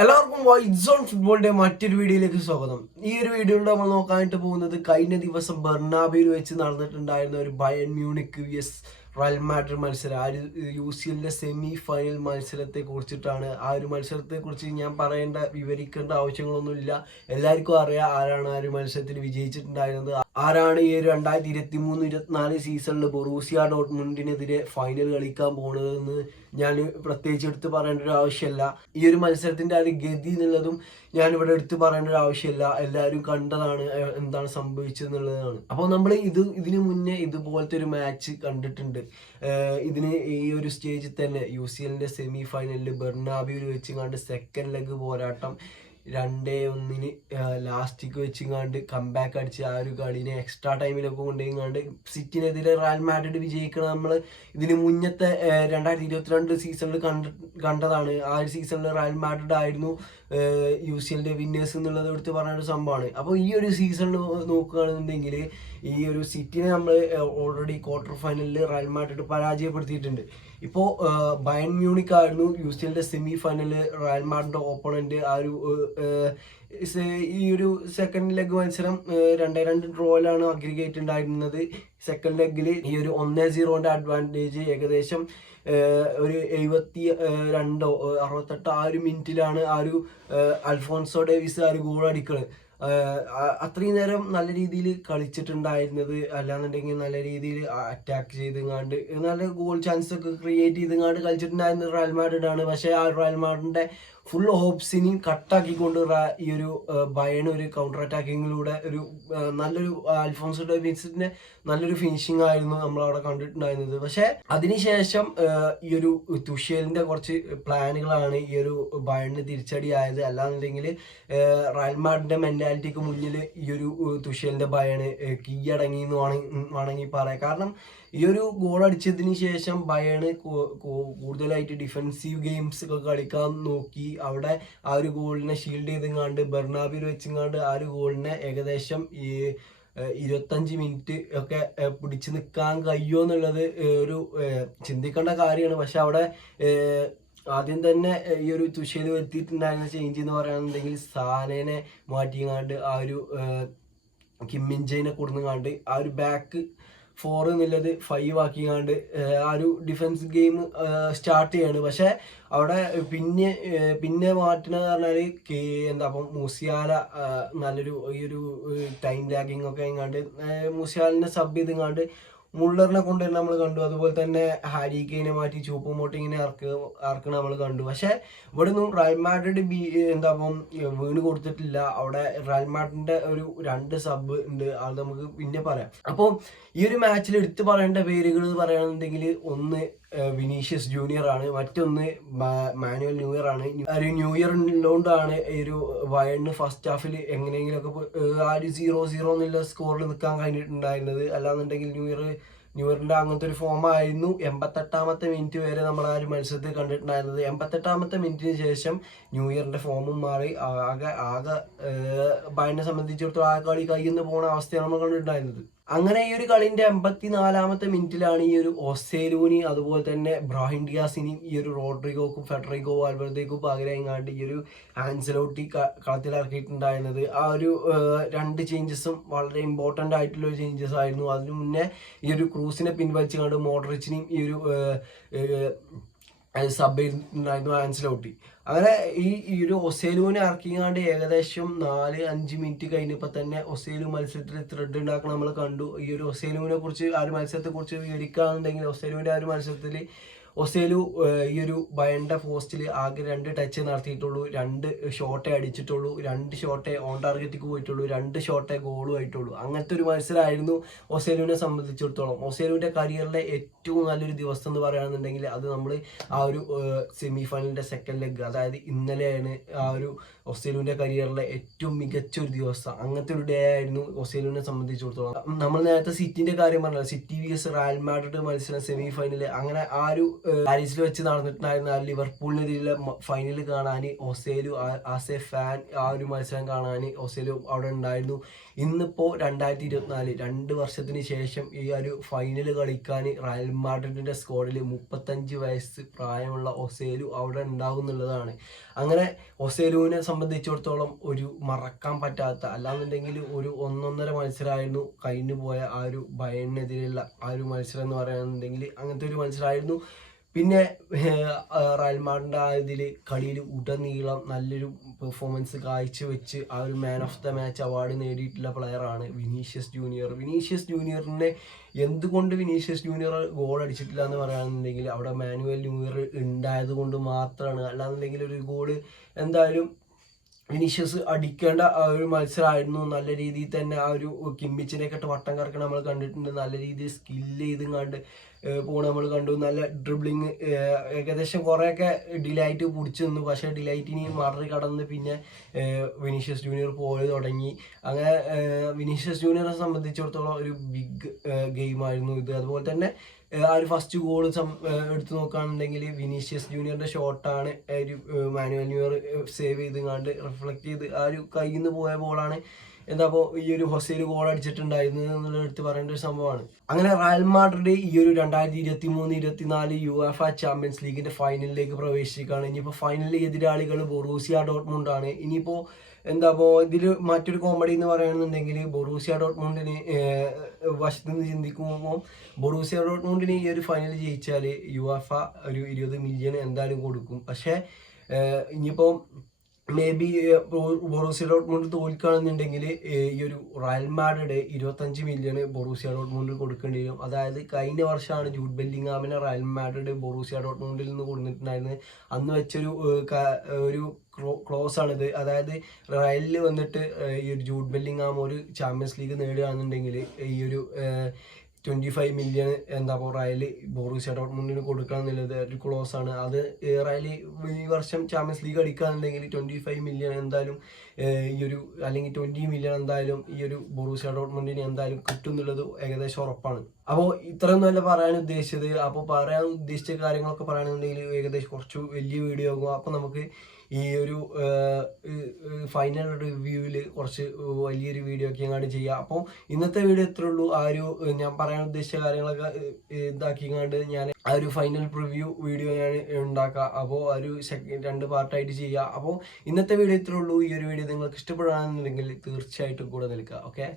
എല്ലാവർക്കും white zone ഫുട്ബോളിന്റെ മറ്റൊരു വീഡിയോയിലേക്ക് സ്വാഗതം. ഈ ഒരു വീഡിയോയിൽ നമ്മൾ നോക്കാനായിട്ട് പോകുന്നത് കഴിഞ്ഞ ദിവസം ബെർണാബിയിൽ വെച്ച് നടന്നിട്ടുണ്ടായിരുന്ന ഒരു Bayern Munich VS Real Madrid മത്സരം. ആ ഒരു UCLന്റെ സെമി ഫൈനൽ മത്സരത്തെ കുറിച്ചിട്ടാണ്. ആ ഒരു മത്സരത്തെ കുറിച്ച് ഞാൻ വിവരിക്കേണ്ട ആവശ്യങ്ങളൊന്നുമില്ല. എല്ലാവർക്കും അറിയാം ആരാണ് ആ ഒരു മത്സരത്തിൽ വിജയിച്ചിട്ടുണ്ടായിരുന്നത്, ആരാണ് ഈ 2023-24 സീസണിൽ ബൊറൂസിയ ഡോട്ട്മുണ്ടിനെതിരെ ഫൈനൽ കളിക്കാൻ പോകുന്നതെന്ന് ഞാൻ പ്രത്യേകിച്ച് എടുത്ത് പറയേണ്ട ഒരു ആവശ്യമില്ല. ഈ ഒരു മത്സരത്തിന്റെ ആ ഒരു ഗതി എന്നുള്ളതും ഞാൻ ഇവിടെ എടുത്ത് പറയേണ്ട ഒരു ആവശ്യമില്ല. എല്ലാവരും കണ്ടതാണ് എന്താണ് സംഭവിച്ചതെന്നുള്ളതാണ്. അപ്പോൾ നമ്മൾ ഇതിനു മുന്നേ ഇതുപോലത്തെ ഒരു മാച്ച് കണ്ടിട്ടുണ്ട്. ഈ ഒരു സ്റ്റേജിൽ തന്നെ UCLന്റെ സെമി ഫൈനലിൽ ബെർണാബിയിൽ വെച്ച് കണ്ട് സെക്കൻഡ് ലെഗ് പോരാട്ടം 2-1 ലാസ്റ്റിക്ക് വെച്ചിങ്ങാണ്ട് കംബാക്ക് അടിച്ച് ആ ഒരു കളിനെ എക്സ്ട്രാ ടൈമിലൊക്കെ കൊണ്ടുപോയിങ്ങാണ്ട് സിറ്റിനെതിരെ റയൽ മാഡ്രിഡ് വിജയിക്കണം നമ്മൾ ഇതിന് മുന്നത്തെ 2022 സീസണിൽ കണ്ടതാണ്. ആ ഒരു സീസണിൽ റയൽ മാഡ്രിഡ് ആയിരുന്നു UCLന്റെ വിന്നേഴ്സ് എന്നുള്ളത് എടുത്ത് പറഞ്ഞ ഒരു സംഭവമാണ്. അപ്പോൾ ഈ ഒരു സീസണിൽ നോക്കുകയാണെന്നുണ്ടെങ്കിൽ ഈ ഒരു സിറ്റിനെ നമ്മൾ ഓൾറെഡി ക്വാർട്ടർ ഫൈനലിൽ റയൽ മാഡ്രിഡ് പരാജയപ്പെടുത്തിയിട്ടുണ്ട്. ഇപ്പോൾ ബയൺ മ്യൂണിക് ആയിരുന്നു UCLന്റെ സെമി ഫൈനലിൽ റയൽ മാഡ്രിഡ് ഓപ്പണന്റ്. ആ ഒരു ഈ ഒരു സെക്കൻഡ് ലെഗ് മത്സരം 2-2 ഡ്രോയിലാണ് അഗ്രിഗേറ്റ് ഉണ്ടായിരുന്നത്. സെക്കൻഡ് ലെഗിൽ ഈ ഒരു 1-0 അഡ്വാൻറ്റേജ് ഏകദേശം ഒരു 68 ആ ഒരു മിനിറ്റിലാണ് ആ ഒരു അൽഫോൺസോ ഡേവിസ് ആ ഒരു ഗോൾ അടിക്കുന്നത്. അത്രയും നേരം നല്ല രീതിയിൽ കളിച്ചിട്ടുണ്ടായിരുന്നത്, അല്ലാന്നുണ്ടെങ്കിൽ നല്ല രീതിയിൽ അറ്റാക്ക് ചെയ്തെങ്ങാണ്ട് നല്ല ഗോൾ ചാൻസ് ഒക്കെ ക്രിയേറ്റ് ചെയ്തെങ്ങാണ്ട് കളിച്ചിട്ടുണ്ടായിരുന്നത് റയൽ മാഡ്രിഡ് ആണ്. പക്ഷേ ആ റയൽ മാഡ്രിഡിന്റെ ഫുൾ ഹോപ്സിനെയും കട്ടാക്കിക്കൊണ്ട് ഈ ഒരു ബയൺ ഒരു കൗണ്ടർ അറ്റാക്കിങ്ങിലൂടെ ഒരു നല്ലൊരു അൽഫോൺസോ ഡേവിസിന്റെ നല്ലൊരു ഫിനിഷിംഗ് ആയിരുന്നു നമ്മൾ അവിടെ കണ്ടിട്ടുണ്ടായിരുന്നത്. പക്ഷെ അതിനുശേഷം ഈ ഒരു തുഷേലിന്റെ കുറച്ച് പ്ലാനുകളാണ് ഈ ഒരു ബയണിന് തിരിച്ചടിയായത്. അല്ലാന്നുണ്ടെങ്കിൽ റയൽ മാഡ്രിഡിന്റെ മെന്റാലിറ്റിക്ക് മുന്നിൽ ഈ ഒരു തുഷേലിന്റെ ബയണ് കീഴടങ്ങി എന്ന് വേണമെങ്കിൽ പറയാം. കാരണം ഈ ഒരു ഗോൾ അടിച്ചതിന് ശേഷം ബയണ് കൂടുതലായിട്ട് ഡിഫെൻസീവ് ഗെയിംസ് ഒക്കെ കളിക്കാൻ നോക്കി. അവിടെ ആ ഒരു ഗോളിനെ ഷീൽഡ് ചെയ്തെങ്ങാണ്ട് ബെർണാബിയിൽ വെച്ചെങ്ങാണ്ട് ആ ഒരു ഗോളിനെ ഏകദേശം 25 മിനിറ്റ് ഒക്കെ പിടിച്ചു നിൽക്കാൻ കഴിയുമോ എന്നുള്ളത് ഒരു ചിന്തിക്കേണ്ട കാര്യമാണ്. പക്ഷെ അവിടെ ആദ്യം തന്നെ ഈ ഒരു തുഷേൽ വരുത്തിയിട്ടുണ്ടായിരുന്ന ചേഞ്ച് എന്ന് പറയുകയാണെന്നുണ്ടെങ്കിൽ സാനേനെ മാറ്റിങ്ങാണ്ട് ആ ഒരു കിമ്മിൻജയിനെ കൊടുങ്ങാണ്ട് ആ ഒരു ബാക്ക് 4 എന്നുള്ളത് 5 ആക്കിങ്ങാണ്ട് ആ ഒരു ഡിഫൻസ് ഗെയിം സ്റ്റാർട്ട് ചെയ്യാണ്. പക്ഷെ അവിടെ പിന്നെ മാറ്റുന്നത് പറഞ്ഞാൽ അപ്പം മൂസിയാല നല്ലൊരു ഈ ഒരു ടൈം ലാഗിങ് ഒക്കെ ഇങ്ങാണ്ട് മൂസിയാലിനെ സബ് ചെയ്തിങ്ങാണ്ട് മുള്ളറിനെ കൊണ്ടുവരുന്ന നമ്മൾ കണ്ടു. അതുപോലെ തന്നെ ഹാരി കെയിനെ മാറ്റി ചൂപ്പ് മോട്ടിങ്ങിനെ ഇറക്കണ നമ്മൾ കണ്ടു. പക്ഷെ ഇവിടെ നിന്നും റയൽ മാഡ്രിഡ് വീണ് കൊടുത്തിട്ടില്ല. അവിടെ റയൽ മാഡ്രിഡിന്റെ ഒരു 2 സബ് ഉണ്ട്, അത് നമുക്ക് പിന്നെ പറയാം. അപ്പോൾ ഈ ഒരു മാച്ചിൽ എടുത്തു പറയേണ്ട പേരുകൾ പറയുകയാണെന്നുണ്ടെങ്കിൽ ഒന്ന് വിനീഷ്യസ് ജൂനിയർ ആണ്, മറ്റൊന്ന് മാനുവൽ ന്യൂയർ ആണ്. ഒരു ന്യൂ ഇയർ ഉള്ളതുകൊണ്ടാണ് ഈ ഒരു ബയണിന് ഫസ്റ്റ് ഹാഫിൽ എങ്ങനെയെങ്കിലുമൊക്കെ ആ ഒരു 0-0 എന്നുള്ള സ്കോറിൽ നിൽക്കാൻ കഴിഞ്ഞിട്ടുണ്ടായിരുന്നത്. അല്ലാന്നുണ്ടെങ്കിൽ ന്യൂയറിന്റെ അങ്ങനത്തെ ഒരു ഫോം ആയിരുന്നു 88ാമത്തെ മിനിറ്റ് വരെ നമ്മൾ ആ ഒരു മത്സരത്തിൽ കണ്ടിട്ടുണ്ടായിരുന്നത്. 88ാമത്തെ മിനിറ്റിന് ശേഷം ന്യൂയറിന്റെ ഫോമും മാറി. ആകെ ബയണിനെ സംബന്ധിച്ചിടത്തോളം ആ കളി കയ്യിൽ നിന്ന് പോകുന്ന അവസ്ഥയാണ് നമ്മൾ കണ്ടിട്ടുണ്ടായിരുന്നത്. അങ്ങനെ ഈ ഒരു കളിന്റെ 84ാമത്തെ മിനിറ്റിലാണ് ഈ ഒരു ഒസേലൂനി അതുപോലെ തന്നെ ബ്രാഹിം ഡിയാസിനെയും ഈ ഒരു റോഡ്രിഗോക്കും ഫെഡറിഗോ വാൽവർദേക്കും പകരം എങ്ങാണ്ട് ഈ ഒരു ആൻസലോട്ടി കളത്തിലിറക്കിയിട്ടുണ്ടായിരുന്നത്. ആ ഒരു 2 ചേഞ്ചസും വളരെ ഇമ്പോർട്ടൻ്റ് ആയിട്ടുള്ള ഒരു ചേഞ്ചസ് ആയിരുന്നു. അതിനു മുന്നേ ഈ ഒരു ക്രൂസിനെ പിൻവലിച്ച് കണ്ട് മോഡ്രിച്ചിനെയും ഈ ഒരു സബ് ചെയ്തിട്ടുണ്ടായിരുന്നു ആൻസലോട്ടി. അങ്ങനെ ഈ ഒരു ഒസേലുവിനെ ഇറക്കിങ്ങാണ്ട് ഏകദേശം 4-5 മിനിറ്റ് കഴിഞ്ഞപ്പോൾ തന്നെ ഒസേലു മത്സരത്തിൽ ത്രെഡ് ഉണ്ടാക്കണം നമ്മൾ കണ്ടു. ഈ ഒരു ഒസേലുവിനെ കുറിച്ച് ആ ഒരു മത്സരത്തെ കുറിച്ച് വിവരിക്കുകയാണെന്നുണ്ടെങ്കിൽ ഒസേലുവിൻ്റെ ആ ഒരു മത്സരത്തിൽ ഒസേലു ഈ ഒരു ബയണിന്റെ പോസ്റ്റിൽ ആകെ 2 ടച്ച് നടത്തിയിട്ടുള്ളൂ, 2 ഷോട്ടേ അടിച്ചിട്ടുള്ളൂ, 2 ഷോട്ടേ ഓൺ ടാർഗറ്റിക്ക് പോയിട്ടുള്ളൂ, 2 ഷോട്ടേ ഗോളും ആയിട്ടുള്ളൂ. അങ്ങനത്തെ ഒരു മത്സരമായിരുന്നു ഒസേലുവിനെ സംബന്ധിച്ചിടത്തോളം. ഒസേലുവിന്റെ കരിയറിലെ ഏറ്റവും നല്ലൊരു ദിവസം എന്ന് പറയുകയാണെന്നുണ്ടെങ്കിൽ അത് നമ്മൾ ആ ഒരു സെമി ഫൈനലിന്റെ സെക്കൻഡ് ലെഗ്, അതായത് ഇന്നലെയാണ് ആ ഒരു ഒസേലുവിന്റെ കരിയറിലെ ഏറ്റവും മികച്ച ഒരു ദിവസം. അങ്ങനത്തെ ഒരു ഡേ ആയിരുന്നു ഒസേലുവിനെ സംബന്ധിച്ചിടത്തോളം. നമ്മൾ നേരത്തെ സിറ്റിന്റെ കാര്യം പറഞ്ഞത്, സിറ്റി vs റയൽ മാഡ്രിഡ് മത്സരം സെമി ഫൈനൽ, അങ്ങനെ ആ ഒരു പാരീസിൽ വെച്ച് നടന്നിട്ടുണ്ടായിരുന്ന ലിവർപൂളിനെതിരെയുള്ള ഫൈനൽ കാണാൻ ഓസേലു ആസ് എ ഫാൻ ആ ഒരു മത്സരം കാണാൻ ഓസേലു അവിടെ ഉണ്ടായിരുന്നു. ഇന്നിപ്പോൾ 2024 2 വർഷത്തിന് ശേഷം ഈ ഒരു ഫൈനൽ കളിക്കാൻ റയൽ മാഡ്രിഡിന്റെ സ്ക്വാഡിൽ 35 വയസ്സ് പ്രായമുള്ള ഒസേലു അവിടെ ഉണ്ടാകുന്നുള്ളതാണ്. അങ്ങനെ ഒസേലുവിനെ സംബന്ധിച്ചിടത്തോളം ഒരു മറക്കാൻ പറ്റാത്ത, അല്ലാന്നുണ്ടെങ്കിൽ ഒരു 1.5 മത്സരമായിരുന്നു കഴിഞ്ഞു പോയ ആ ഒരു ബയണിനെതിരെയുള്ള ആ ഒരു മത്സരം എന്ന് പറയുന്നുണ്ടെങ്കിൽ അങ്ങനത്തെ ഒരു മത്സരമായിരുന്നു. പിന്നെ റയൽ മാഡ്രിഡ് ആ ഇതിൽ കളിയിൽ ഉടനീളം നല്ലൊരു പെർഫോമൻസ് കാഴ്ചവെച്ച് ആ ഒരു man of the match award നേടിയിട്ടുള്ള പ്ലെയറാണ് വിനീഷ്യസ് ജൂനിയറിനെ എന്തുകൊണ്ട് വിനീഷ്യസ് ജൂനിയർ ഗോൾ അടിച്ചിട്ടില്ല എന്ന് പറയുകയാണെന്നുണ്ടെങ്കിൽ അവിടെ മാനുവൽ ന്യൂയർ ഉണ്ടായത് കൊണ്ട് മാത്രമാണ്. അല്ലാന്നുണ്ടെങ്കിൽ ഒരു ഗോള് എന്തായാലും വിനീഷ്യസ് അടിക്കേണ്ട ആ ഒരു മത്സരമായിരുന്നു. നല്ല രീതിയിൽ തന്നെ ആ ഒരു കിമ്മിച്ചിനെയൊക്കെ വട്ടം കറക്കണം നമ്മൾ കണ്ടിട്ടുണ്ട്. നല്ല രീതിയിൽ സ്കില്ല് ചെയ്തുകൊണ്ട് പോണ നമ്മൾ കണ്ടു. നല്ല ഡ്രിബ്ലിങ് ഏകദേശം കുറേയൊക്കെ ഡിലൈറ്റ് പിടിച്ചു നിന്നു. പക്ഷേ ഡിലൈറ്റിനി മറികടന്ന് പിന്നെ വിനീഷ്യസ് ജൂനിയർ പോയി തുടങ്ങി. അങ്ങനെ വിനീഷ്യസ് ജൂനിയറെ സംബന്ധിച്ചിടത്തോളം ഒരു ബിഗ് ഗെയിമായിരുന്നു ഇത്. അതുപോലെ തന്നെ ആ ഒരു ഫസ്റ്റ് ഗോൾ എടുത്തു നോക്കുകയാണെന്നുണ്ടെങ്കിൽ വിനീഷ്യസ് ജൂനിയറിന്റെ ഷോട്ടാണ് ഒരു മാനുവൽ ന്യൂയർ സേവ് ചെയ്ത് റിഫ്ലക്ട് ചെയ്ത് ആ ഒരു കയ്യിൽ നിന്ന് പോയ ബോളാണ് എന്താപ്പോൾ ഈ ഒരു ഹൊസേല് ഗോൾ അടിച്ചിട്ടുണ്ടായിരുന്നത് എന്നുള്ള എടുത്ത് പറയേണ്ട ഒരു സംഭവമാണ്. അങ്ങനെ റയൽ മാഡ്രിഡ് ഈ ഒരു 2023-24 യുവേഫ ചാമ്പ്യൻസ് ലീഗിന്റെ ഫൈനലിലേക്ക് പ്രവേശിക്കുകയാണ്. ഇനിയിപ്പോൾ ഫൈനലിൽ എതിരാളികൾ ബൊറൂസിയ ഡോർട്ട്മുണ്ട് ആണ്. ഇനിയിപ്പോൾ ഇതിൽ മറ്റൊരു കോമഡി എന്ന് പറയുകയാണെന്നുണ്ടെങ്കിൽ ബൊറൂസിയ ഡോർട്ട്മുണ്ടിന് വശത്ത് നിന്ന് ചിന്തിക്കുമ്പോൾ ബൊറൂസിയ ഡോർട്ട്മുണ്ടിന് ഈ ഒരു ഫൈനൽ ജയിച്ചാൽ യുവേഫ ഒരു 20 മില്യൺ എന്തായാലും കൊടുക്കും. പക്ഷേ ഇനിയിപ്പോൾ മേ ബി ബൊറൂസിയ ഡോർട്ട്മുണ്ട് തോൽക്കുകയാണെന്നുണ്ടെങ്കിൽ ഈ ഒരു റയൽ മാഡ്രിഡ് 25 മില്യൺ ബൊറൂസിയ ഡോർട്ട്മുണ്ടിൽ കൊടുക്കേണ്ടി വരും. അതായത് കഴിഞ്ഞ വർഷമാണ് ജൂഡ് ബെല്ലിംഗാമിനെ റയൽ മാഡ്രിഡ് ബൊറൂസിയ ഡോർട്ട്മുണ്ടിൽ നിന്ന് കൊടുത്തിട്ടുണ്ടായിരുന്നത്. അന്ന് വെച്ചൊരു ഒരു ക്ലോസ് ആണിത്. അതായത് റയലിൽ വന്നിട്ട് ഈ ഒരു ജൂഡ് ബെല്ലിംഗാം ഒരു ചാമ്പ്യൻസ് ലീഗ് നേടുകയാണെന്നുണ്ടെങ്കിൽ ഈ ഒരു 25 മില്യൺ റയൽ ബൊറൂസിയ ഡോർട്ട്മുണ്ടിന് കൊടുക്കണം എന്നുള്ളത് ഒരു ക്ലോസ് ആണ്. അത് റയൽ ഈ വർഷം ചാമ്പ്യൻസ് ലീഗ് അടിക്കുകയാണെന്നുണ്ടെങ്കിൽ 25 മില്യൺ എന്തായാലും ഈ ഒരു അല്ലെങ്കിൽ 20 മില്യൺ എന്തായാലും ഈ ഒരു ബൊറൂസിയ ഡോർട്ട്മുണ്ടിന് എന്തായാലും കിട്ടും എന്നുള്ളത് ഏകദേശം ഉറപ്പാണ്. അപ്പോൾ ഇത്രയൊന്നുമല്ല പറയാൻ ഉദ്ദേശിച്ചത്. അപ്പോൾ പറയാൻ ഉദ്ദേശിച്ച കാര്യങ്ങളൊക്കെ പറയുകയാണെന്നുണ്ടെങ്കിൽ ഏകദേശം കുറച്ച് വലിയ വീഡിയോ ആകും. അപ്പോൾ നമുക്ക് ഈ ഒരു ഫൈനൽ റിവ്യൂവിൽ കുറച്ച് വലിയൊരു വീഡിയോ ഒക്കെ എങ്ങാണ്ട് ചെയ്യാം. അപ്പോൾ ഇന്നത്തെ വീഡിയോ ഇത്രേ ഉള്ളൂ. ആ ഒരു ഞാൻ പറയാൻ ഉദ്ദേശിച്ച കാര്യങ്ങളൊക്കെ ഇതാക്കിങ്ങാണ്ട് ഞാൻ ആ ഒരു ഫൈനൽ പ്രിവ്യൂ വീഡിയോ ഞാൻ ഉണ്ടാക്കാം. അപ്പോൾ ആ ഒരു 2 പാർട്ടായിട്ട് ചെയ്യാം. അപ്പോൾ ഇന്നത്തെ വീഡിയോ ഇത്രേ ഉള്ളൂ. ഈ ഒരു വീഡിയോ നിങ്ങൾക്ക് ഇഷ്ടപ്പെടുകയാണെന്നുണ്ടെങ്കിൽ തീർച്ചയായിട്ടും കൂടെ നിൽക്കുക. ഓക്കെ.